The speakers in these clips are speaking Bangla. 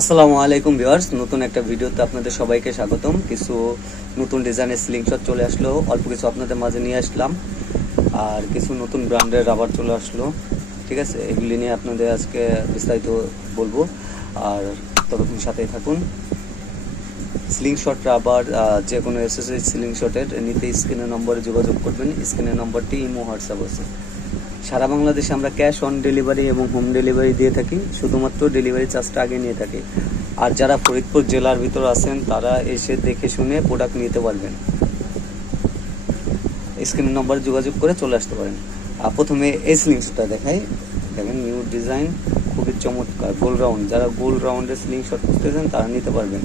আসসালামু আলাইকুম ভিউয়ার্স, নতুন একটা ভিডিওতে আপনাদের সবাইকে স্বাগতম। কিছু নতুন ডিজাইনের স্লিংশট চলে আসলো, অল্প কিছু আপনাদের মাঝে নিয়ে আসলাম। আর কিছু নতুন ব্র্যান্ডের রাবার চলে আসলো, ঠিক আছে। এগুলি নিয়ে আপনাদের আজকে বিস্তারিত বলবো, আর ততক্ষণ সাথেই থাকুন। স্লিংশট রাবার যে কোনো এসএসএস স্লিংশটের নিতে স্ক্রিনের নম্বরে যোগাযোগ করবেন। স্ক্রিনের নম্বরটি ইমো হোয়াটসঅ্যাপ আছে। সারা বাংলাদেশে আমরা ক্যাশ অন ডেলিভারি এবং হোম ডেলিভারি দিয়ে থাকি, শুধুমাত্র ডেলিভারি চার্জটা আগে নিয়ে থাকি। আর যারা ফরিদপুর জেলার ভিতর আছেন তারা এসে দেখে শুনে প্রোডাক্ট নিতে পারবেন। স্ক্রিনের নম্বরে যোগাযোগ করে চলে আসতে পারেন। প্রথমে এই স্লিংশটটা দেখাই, দেখেন নিউ ডিজাইন, খুবই চমৎকার গোল রাউন্ড। যারা গোল রাউন্ডের স্লিংশট খুঁজতেছেন তারা নিতে পারবেন।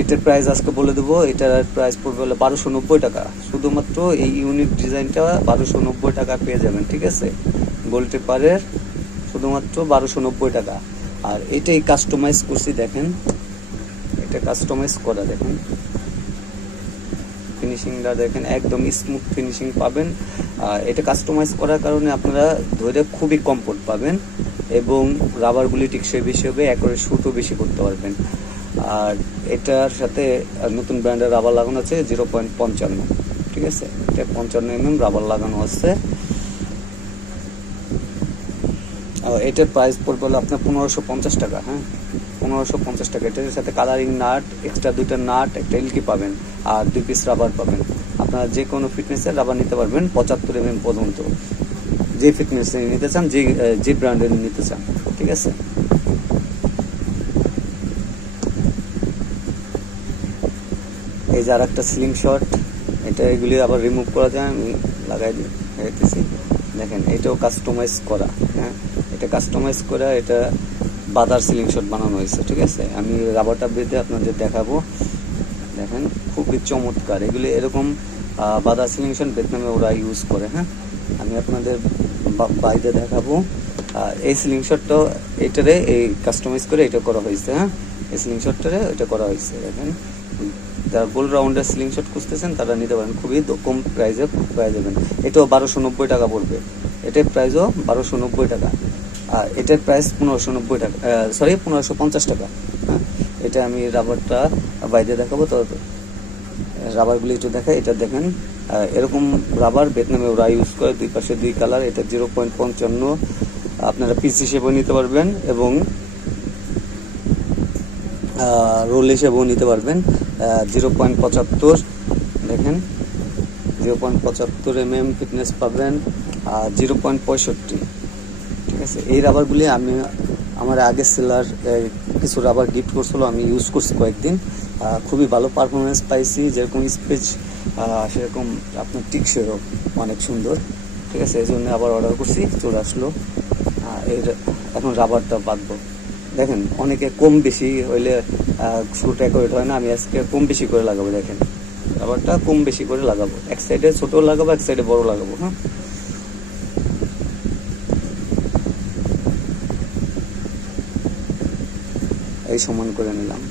এটার প্রাইস আজকে বলে দেবো। এটার প্রাইস পড়বে হলো 1290 টাকা। শুধুমাত্র এই ইউনিক ডিজাইনটা 1290 টাকা পেয়ে যাবেন, ঠিক আছে। গোল টেপারের শুধুমাত্র 1290 টাকা। আর এটাই কাস্টমাইজ করছি, দেখেন এটা কাস্টমাইজ করা, দেখেন ফিনিশিংটা দেখেন, একদম স্মুথ ফিনিশিং পাবেন। এটা কাস্টমাইজ করার কারণে আপনারা ধরে খুবই কমফোর্ট পাবেন এবং রাবারগুলি টিকসই বেশি হবে, একবারে শ্যুটও বেশি করতে পারবেন। আর এটার সাথে নতুন ব্র্যান্ডের রাবার লাগানো আছে 0.55, ঠিক আছে। এটা 55 রাবার লাগানো আছে। এটার প্রাইস পড়বে হলো আপনার 1550 টাকা। হ্যাঁ, 1550 টাকা। এটার সাথে কালারিং নাট, এক্সট্রা 2টা নাট, একটা এলকি পাবেন আর 2 পিস রাবার পাবেন। আপনারা যে কোনো ফিটনেসের রাবার নিতে পারবেন 75 পর্যন্ত, যে ফিটনেসে নিতে চান, যে ব্র্যান্ডের নিতে চান, ঠিক আছে। এই যে আর একটা স্লিংশট, এটা এগুলি আবার রিমুভ করা যায়, আমি লাগাই দিতেছি। দেখেন এটাও কাস্টমাইজ করা। হ্যাঁ, এটা কাস্টমাইজ করা, এটা বাদার স্লিংশট বানানো হয়েছে, ঠিক আছে। আমি রাবারটা বেঁধে আপনাদের দেখাবো। দেখেন খুবই চমৎকার। এগুলি এরকম বাদার স্লিংশট ভিয়েতনামে ওরা ইউজ করে। হ্যাঁ, আমি আপনাদের বাইরে দেখাবো। এই স্লিংশটটাও এটারে এই কাস্টমাইজ করে এটা করা হয়েছে। হ্যাঁ, এই স্লিংশটটারে এটা করা হয়েছে। দেখেন যারা গোল রাউন্ডের স্লিংশট খুঁজতেছেন তারা নিতে পারেন, খুবই কম প্রাইসে পেয়ে যাবেন। এটাও 1290 টাকা পড়বে। এটার প্রাইসও 1290 টাকা। আর এটার প্রাইস 1590 টাকা, সরি 1550 টাকা। হ্যাঁ, এটা আমি রাবারটা বাইরে দেখাবো। তো রাবারগুলি একটু দেখাই। এটা দেখেন এরকম রাবার ভিয়েতনামে ওরা ইউজ করে, 2 পাশে 2 কালার। এটা 0.55 আপনারা পিস হিসেবেও নিতে পারবেন এবং রোল হিসেবেও নিতে পারবেন। 0.75 দেখেন, 0.75 ফিটনেস পাবেন। 0.65, ঠিক আছে। এই রাবারগুলি আমি আমার আগের সেলার কিছু রাবার গিফট করছিল, আমি ইউজ করছি কয়েকদিন। খুবই ভালো পারফরমেন্স পাইছি, যেরকম স্পেচ সেরকম আপনার টিকসইও অনেক সুন্দর, ঠিক আছে। এই জন্য আবার অর্ডার করছি, চলে আসলো। এর এখন রাবারটা বাঁধবো। দেখেন অনেকে কম বেশি হইলে শুট অ্যাকুরেট হয় না, আমি আজকে কম বেশি করে লাগাবো। দেখেন রাবারটা কম বেশি করে লাগাবো, এক সাইডে ছোট লাগাবো, এক সাইডে বড় লাগাবো। হ্যাঁ, এই সমান করে নিলাম।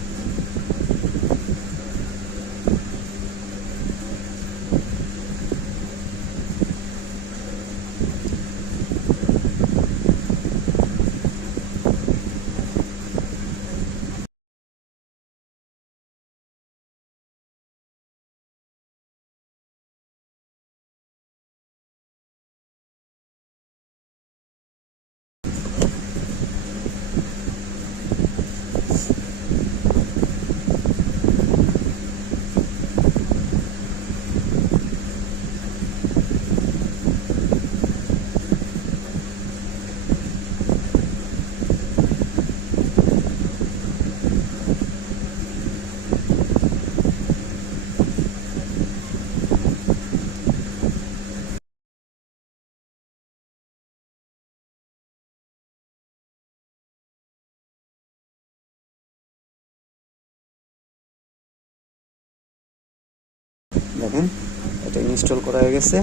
দেখেন এটা ইনস্টল করা হয়ে গেছে।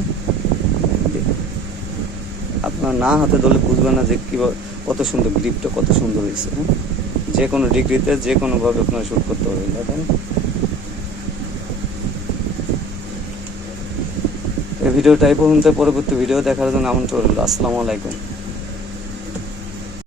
আপনার না হাতে ধরলে বুঝবেন না যে কীভাবে, কত সুন্দর গ্রিপটা, কত সুন্দর হয়েছে। হ্যাঁ, যে কোনো ডিগ্রিতে যে কোনোভাবে আপনারা শ্যুট করতে পারবেন। দেখেন এই ভিডিওটা এই পর্যন্ত, পরবর্তী ভিডিও দেখার জন্য আমন্ত্রণ রইল। আসসালামু আলাইকুম।